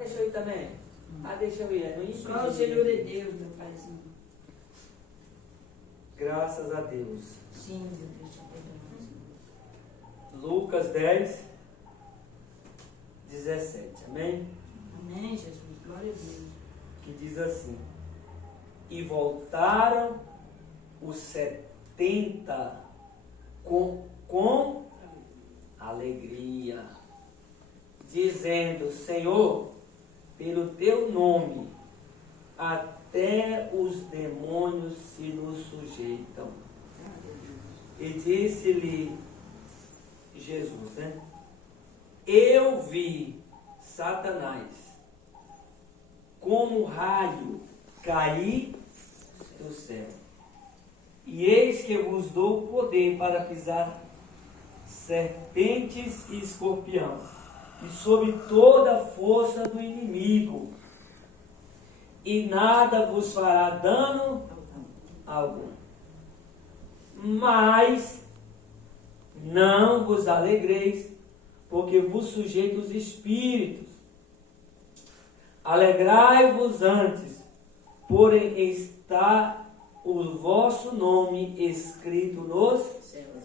Deixa eu ir também. Deixa eu ir. Não Só o Senhor é Deus, meu Paizinho. Graças a Deus. Sim, meu Deus, te perdoe. Lucas 10, 17. Amém? Amém, Jesus. Glória a Deus. Que diz assim: e voltaram os 70 com alegria, dizendo: Senhor, pelo teu nome, até os demônios se nos sujeitam. E disse-lhe Jesus, né? Eu vi Satanás como raio cair do céu. E eis que vos dou poder para pisar serpentes e escorpião, e sobre toda a força do inimigo, e nada vos fará dano algum. Mas não vos alegreis, porque vos sujeito os espíritos. Alegrai-vos antes, porém está o vosso nome escrito nos céus.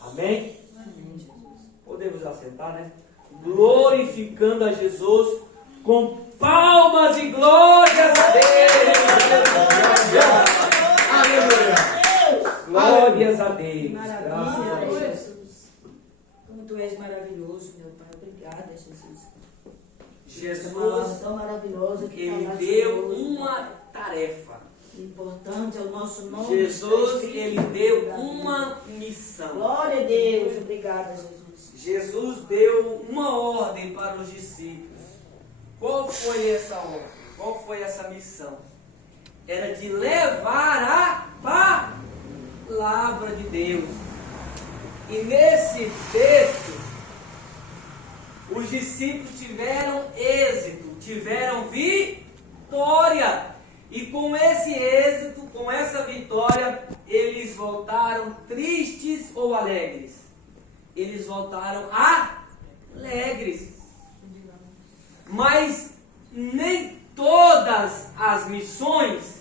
Amém? Amém, Jesus. Podemos assentar, né? Glorificando a Jesus com palmas e glórias a Deus. Aleluia. Glórias a Deus. Maravilha, Jesus. Como tu és maravilhoso, meu Pai. Obrigada, Jesus. Jesus, Tão maravilhoso que ele falaste deu hoje, uma tarefa. Importante é o nosso nome. Jesus, está ele escrito. deu uma missão. Glória a Deus. Obrigada, Jesus. Jesus deu uma ordem para os discípulos. Qual foi essa ordem? Qual foi essa missão? Era de levar a palavra de Deus. E nesse texto, os discípulos tiveram êxito, tiveram vitória. E com esse êxito, com essa vitória, eles voltaram tristes ou alegres? Eles voltaram alegres. Mas nem todas as missões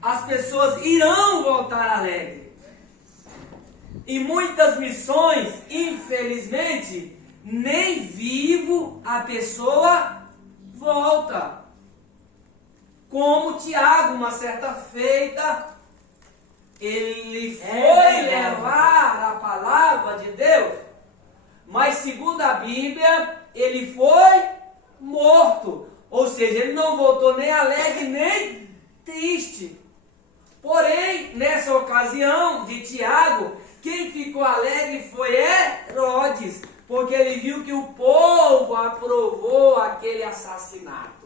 as pessoas irão voltar alegres. E muitas missões, infelizmente, nem vivo a pessoa volta. Como Tiago, uma certa feita, ele foi levar a palavra de Deus, mas segundo a Bíblia, ele foi morto. Ou seja, ele não voltou nem alegre, nem triste. Porém, nessa ocasião de Tiago, quem ficou alegre foi Herodes, porque ele viu que o povo aprovou aquele assassinato.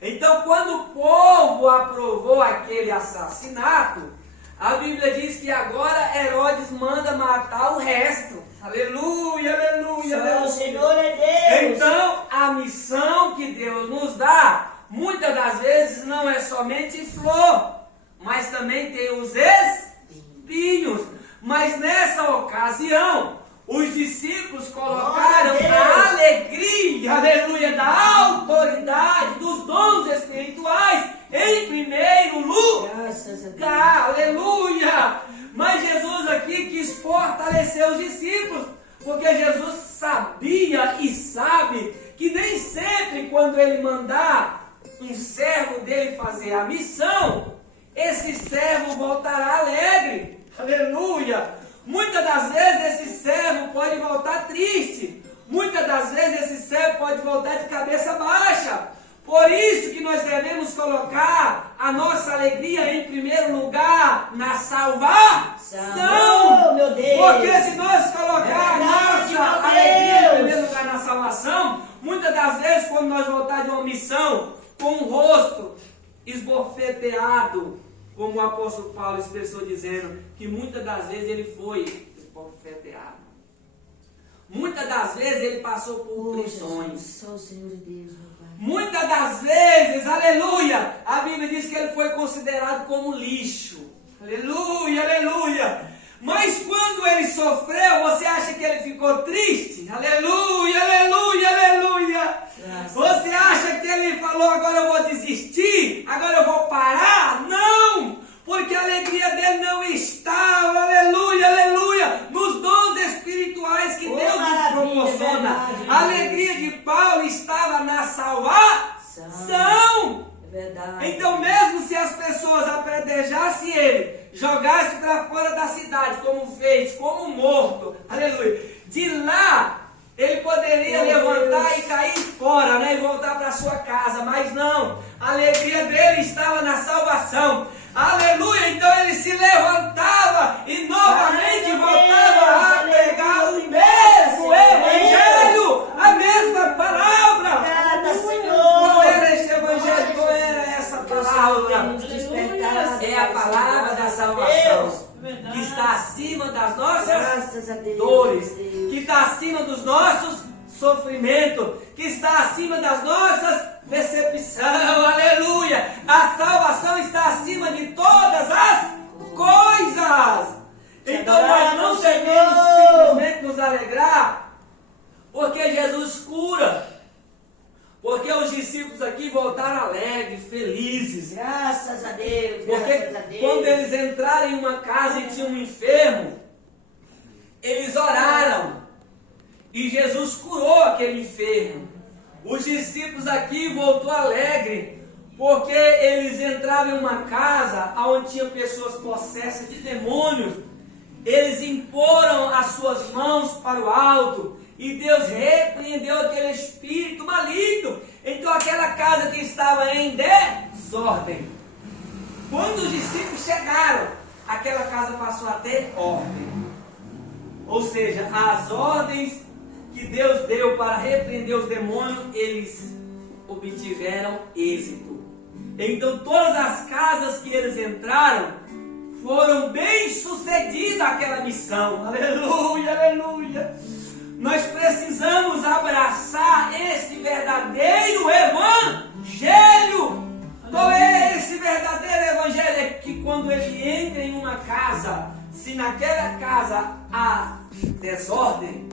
Então, quando o povo aprovou aquele assassinato, a Bíblia diz que agora Herodes manda matar o resto. Aleluia, aleluia, aleluia. O Senhor é Deus. Então, a missão que Deus nos dá, muitas das vezes não é somente flor, mas também tem os espinhos. Mas nessa ocasião, os discípulos colocaram a alegria, aleluia, da autoridade, dos dons espirituais em primeiro lugar, aleluia. Mas Jesus aqui quis fortalecer os discípulos, porque Jesus sabia e sabe que nem sempre quando ele mandar um servo dele fazer a missão, esse servo voltará alegre, aleluia. Muitas das vezes esse servo pode voltar triste. Muitas das vezes esse servo pode voltar de cabeça baixa. Por isso que nós devemos colocar a nossa alegria em primeiro lugar na salvação. Oh, meu Deus. Porque se nós colocar a nossa alegria em primeiro lugar na salvação, muitas das vezes quando nós voltar de uma missão com o rosto esbofeteado, como o apóstolo Paulo expressou dizendo que muitas das vezes ele foi esbofeteado. Muitas das vezes ele passou por prisões. Só o Senhor é Deus, meu Pai. Muitas das vezes, aleluia, a Bíblia diz que ele foi considerado como lixo. Aleluia, aleluia. Mas quando ele sofreu, você acha que ele ficou triste? Aleluia, persona. A alegria de Paulo estava na salvação. É verdade. Então, mesmo se as pessoas apedrejassem ele, jogassem para fora da cidade, como fez, como morto, aleluia, de lá ele poderia levantar e cair fora, né, e voltar para sua casa, mas não, a alegria dele estava na salvação, aleluia. Então ele se levantava e novamente voltava a pregar o mesmo evangelho, a mesma palavra. Obrigada, Senhor. Qual era este evangelho? Qual era essa palavra? É a palavra da salvação, que está acima das nossas Graças a Deus. dores, que está acima dos nossos sofrimentos, que está acima das nossas decepções, aleluia. A salvação está acima de todas as coisas. Então nós não devemos simplesmente nos alegrar, porque Jesus cura. Porque os discípulos aqui voltaram alegres, felizes. Graças a Deus. Porque Graças a Deus. quando eles entraram em uma casa e tinha um enfermo, eles oraram. E Jesus curou aquele enfermo. Os discípulos aqui voltou alegre, porque eles entraram em uma casa onde tinha pessoas possessas de demônios. Eles imporam as suas mãos para o alto e Deus repreendeu aquele espírito maligno. Então aquela casa que estava em desordem, quando os discípulos chegaram, aquela casa passou a ter ordem. Ou seja, as ordens que Deus deu para repreender os demônios, eles obtiveram êxito. Então todas as casas que eles entraram foram bem sucedidas aquela missão. Aleluia, aleluia. Nós precisamos abraçar esse verdadeiro evangelho. Qual é esse verdadeiro evangelho? É que quando ele entra em uma casa, se naquela casa há desordem,